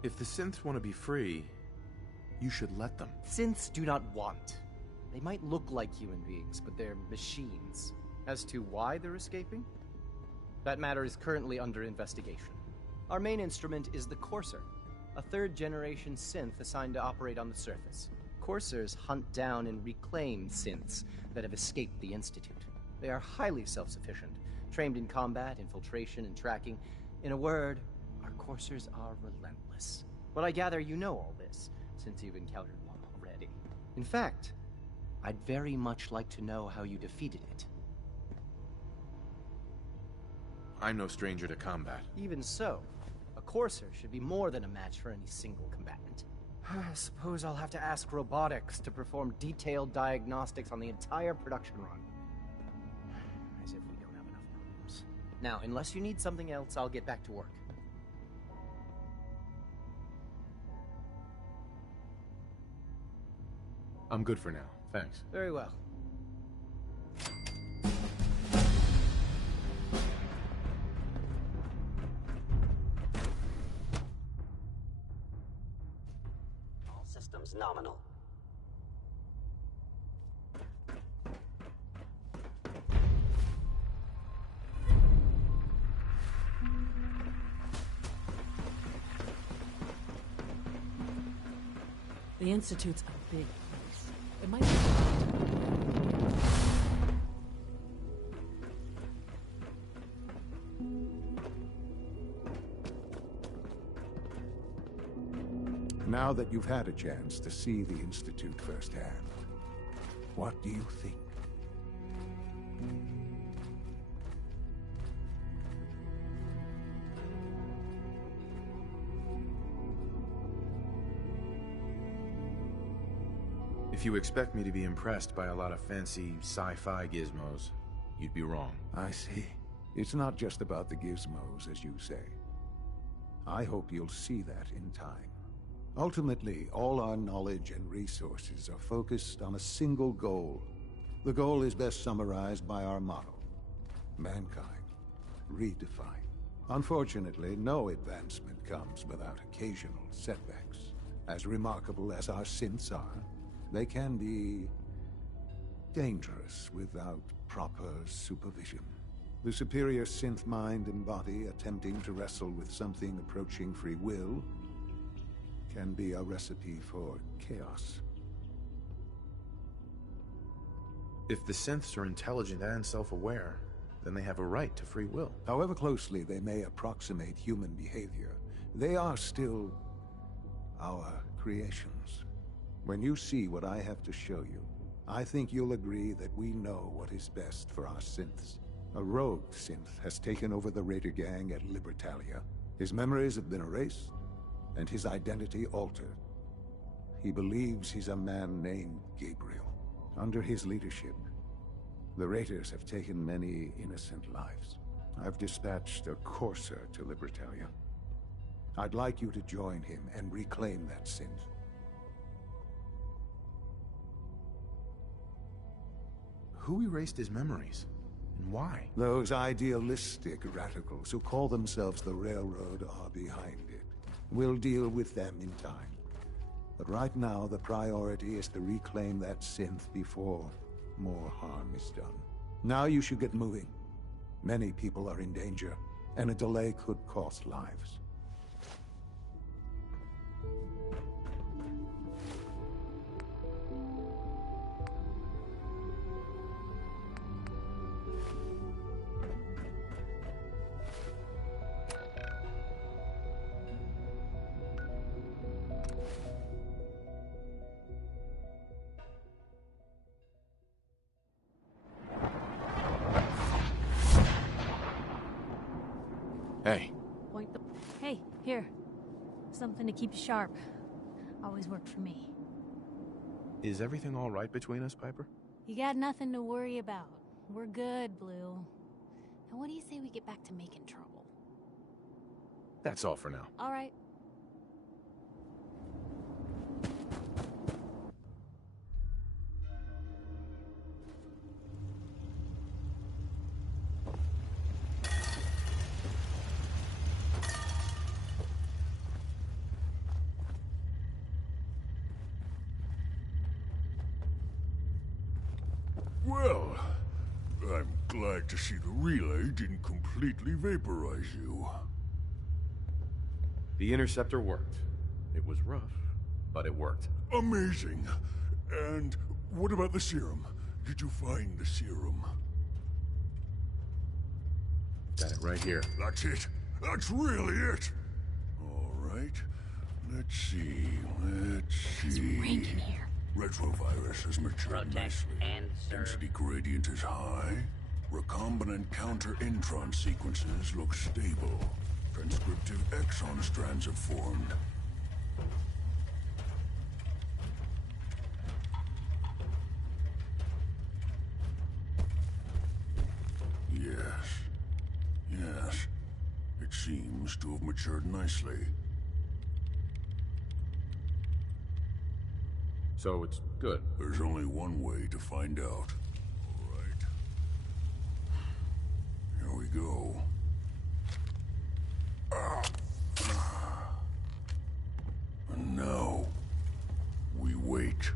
If the synths want to be free, you should let them. Synths do not want. They might look like human beings, but they're machines. As to why they're escaping? That matter is currently under investigation. Our main instrument is the Courser, a third-generation synth assigned to operate on the surface. Coursers hunt down and reclaim synths that have escaped the Institute. They are highly self-sufficient, trained in combat, infiltration, and tracking. In a word, our Coursers are relentless. But I gather you know all this, since you've encountered one already. In fact, I'd very much like to know how you defeated it. I'm no stranger to combat. Even so, a Courser should be more than a match for any single combatant. I suppose I'll have to ask robotics to perform detailed diagnostics on the entire production run. As if we don't have enough problems. Now, unless you need something else, I'll get back to work. I'm good for now, thanks. Very well. All systems nominal. The Institute's a big place. It might be... Now that you've had a chance to see the Institute firsthand, what do you think? If you expect me to be impressed by a lot of fancy sci-fi gizmos, you'd be wrong. I see. It's not just about the gizmos, as you say. I hope you'll see that in time. Ultimately, all our knowledge and resources are focused on a single goal. The goal is best summarized by our motto: mankind, redefined. Unfortunately, no advancement comes without occasional setbacks. As remarkable as our synths are, they can be dangerous without proper supervision. The superior synth mind and body attempting to wrestle with something approaching free will can be a recipe for chaos. If the synths are intelligent and self-aware, then they have a right to free will. However closely they may approximate human behavior, they are still our creations. When you see what I have to show you, I think you'll agree that we know what is best for our synths. A rogue synth has taken over the Raider gang at Libertalia. His memories have been erased, and his identity altered. He believes he's a man named Gabriel. Under his leadership, the Raiders have taken many innocent lives. I've dispatched a Courser to Libertalia. I'd like you to join him and reclaim that synth. Who erased his memories? Why? Those idealistic radicals who call themselves the Railroad are behind it. We'll deal with them in time. But right now, the priority is to reclaim that synth before more harm is done. Now you should get moving. Many people are in danger, and a delay could cost lives. Hey. Point the... Hey, here. Something to keep you sharp. Always worked for me. Is everything all right between us, Piper? You got nothing to worry about. We're good, Blue. Now what do you say we get back to making trouble? That's all for now. All right. Well, I'm glad to see the relay didn't completely vaporize you. The interceptor worked. It was rough, but it worked. Amazing. And what about the serum? Did you find the serum? Got it right here. That's it. That's really it. All right. Let's see. It's rank in here. Retrovirus has matured nicely. Density gradient is high. Recombinant counter-intron sequences look stable. Transcriptive exon strands have formed. Yes. It seems to have matured nicely. So it's good. There's only one way to find out. All right. Here we go. And now, we wait.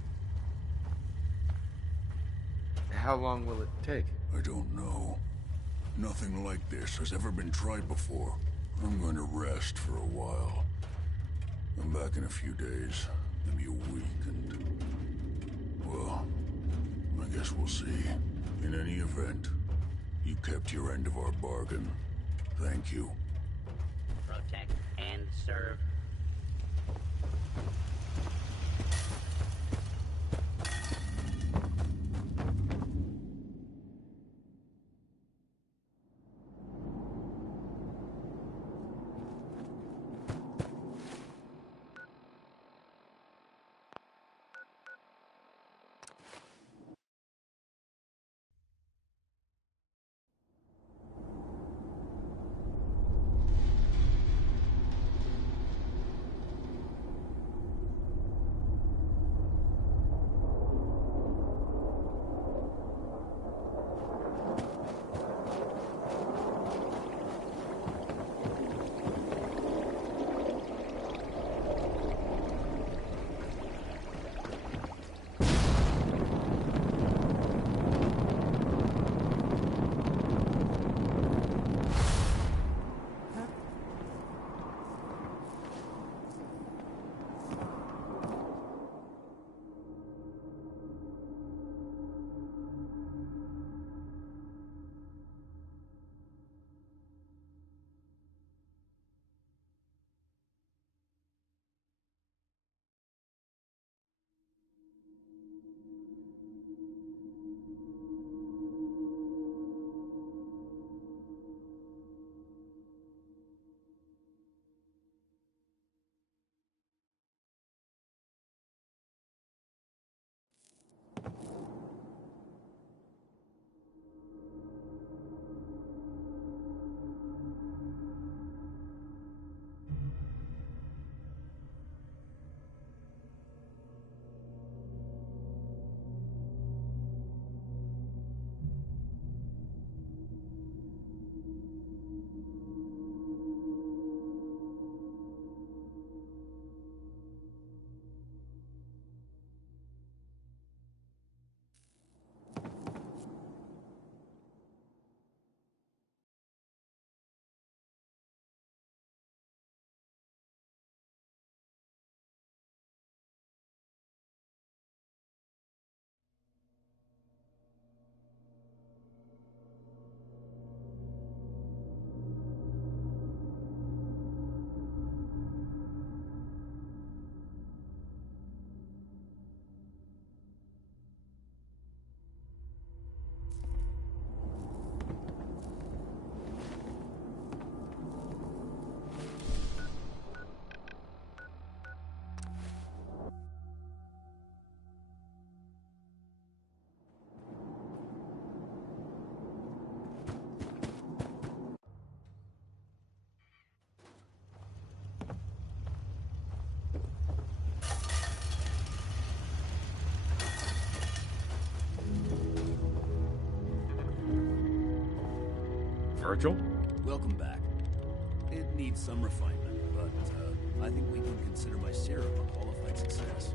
How long will it take? I don't know. Nothing like this has ever been tried before. I'm going to rest for a while. I'm back in a few days, maybe a week, and... well, I guess we'll see. In any event, you kept your end of our bargain. Thank you. Protect and serve. Virgil? Welcome back. It needs some refinement, but I think we can consider my serum a qualified success.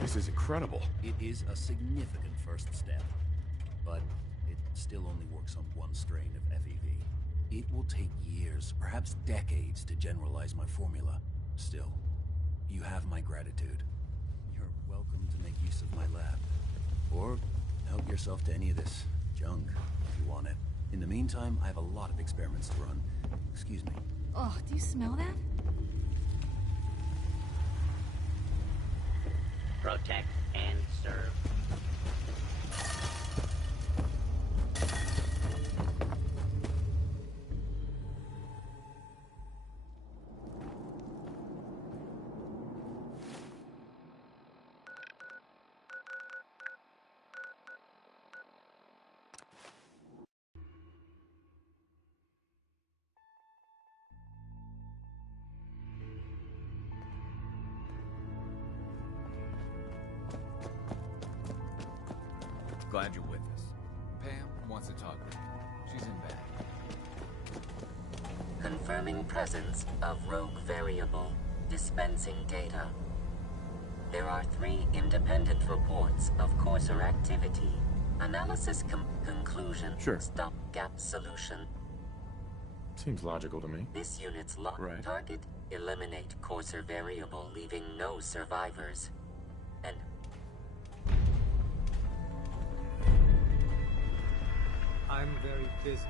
This is incredible. It is a significant first step, but it still only works on one strain of FEV. It will take years, perhaps decades, to generalize my formula. Still, you have my gratitude. You're welcome to make use of my lab. Or help yourself to any of this junk, if you want it. In the meantime, I have a lot of experiments to run. Excuse me. Oh, do you smell that? Protect and serve. Glad you're with us. Pam wants to talk with you. She's in bed. Confirming presence of rogue variable. Dispensing data. There are 3 independent reports of courser activity. Analysis conclusion. Sure. Stopgap solution. Seems logical to me. This unit's lock target. Eliminate courser variable, leaving no survivors. And I'm very busy.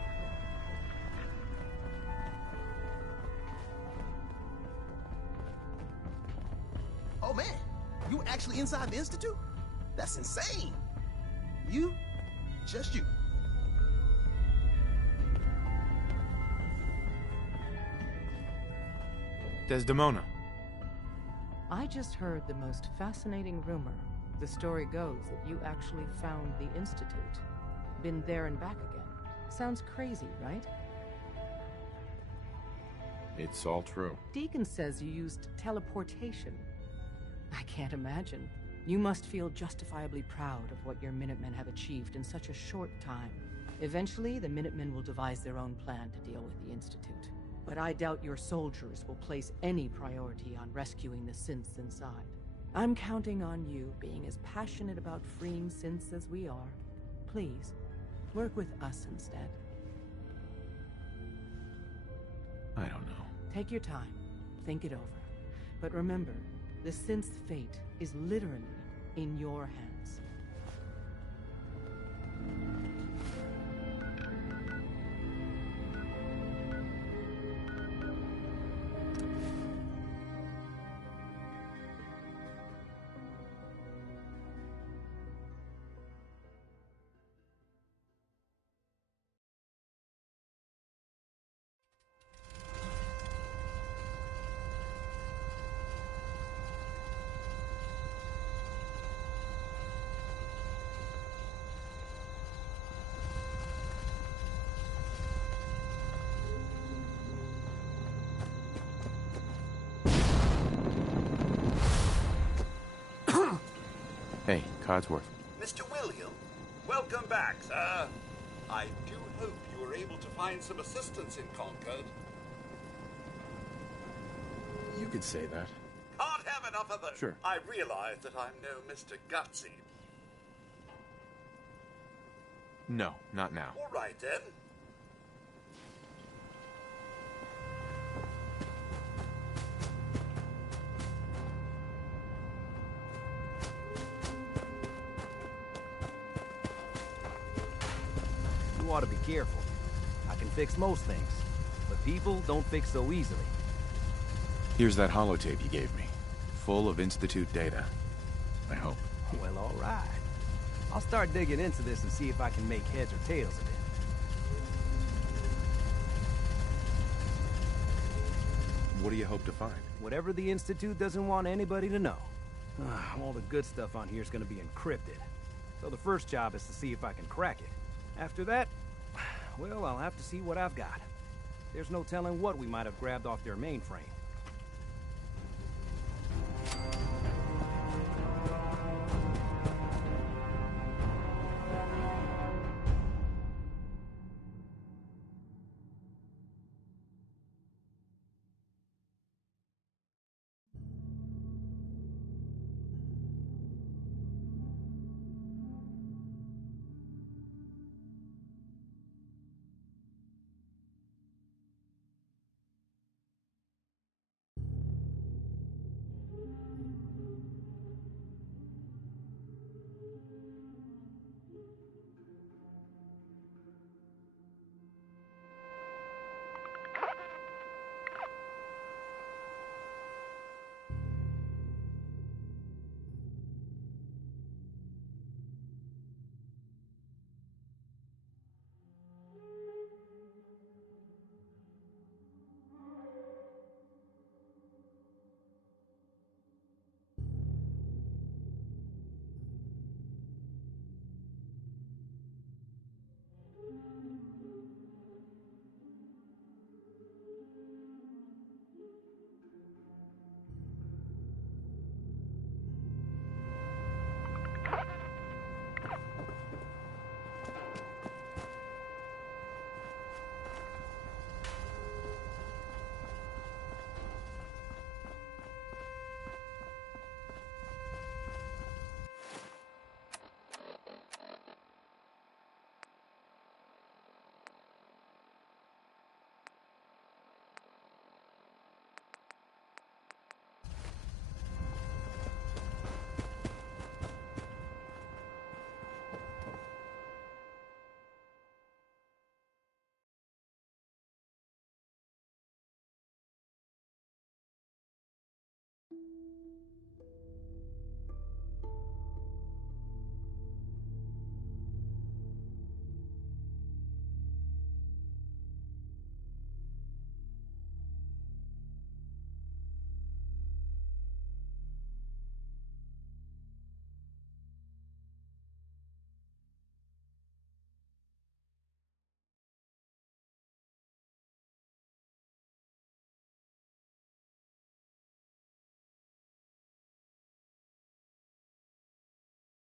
Oh man, you were actually inside the Institute? That's insane. You? Just you. Desdemona. I just heard the most fascinating rumor. The story goes that you actually found the Institute. Been there and back again. Sounds crazy, right? It's all true. Deacon says you used teleportation. I can't imagine. You must feel justifiably proud of what your Minutemen have achieved in such a short time. Eventually, the Minutemen will devise their own plan to deal with the Institute. But I doubt your soldiers will place any priority on rescuing the synths inside. I'm counting on you being as passionate about freeing synths as we are. Please, work with us instead. I don't know. Take your time. Think it over. But remember, the synth's fate is literally in your hands. Hey, Codsworth. Mr. William, welcome back, sir. I do hope you were able to find some assistance in Concord. You could say that. Can't have enough of those. Sure. I realize that I'm no Mr. Gutsy. No, not now. All right, then. You ought to be careful. I can fix most things, but people don't fix so easily. Here's that holotape you gave me. Full of Institute data. I hope. Well, all right. I'll start digging into this and see if I can make heads or tails of it. What do you hope to find? Whatever the Institute doesn't want anybody to know. All the good stuff on here is going to be encrypted. So the first job is to see if I can crack it. After that, well, I'll have to see what I've got. There's no telling what we might have grabbed off their mainframe.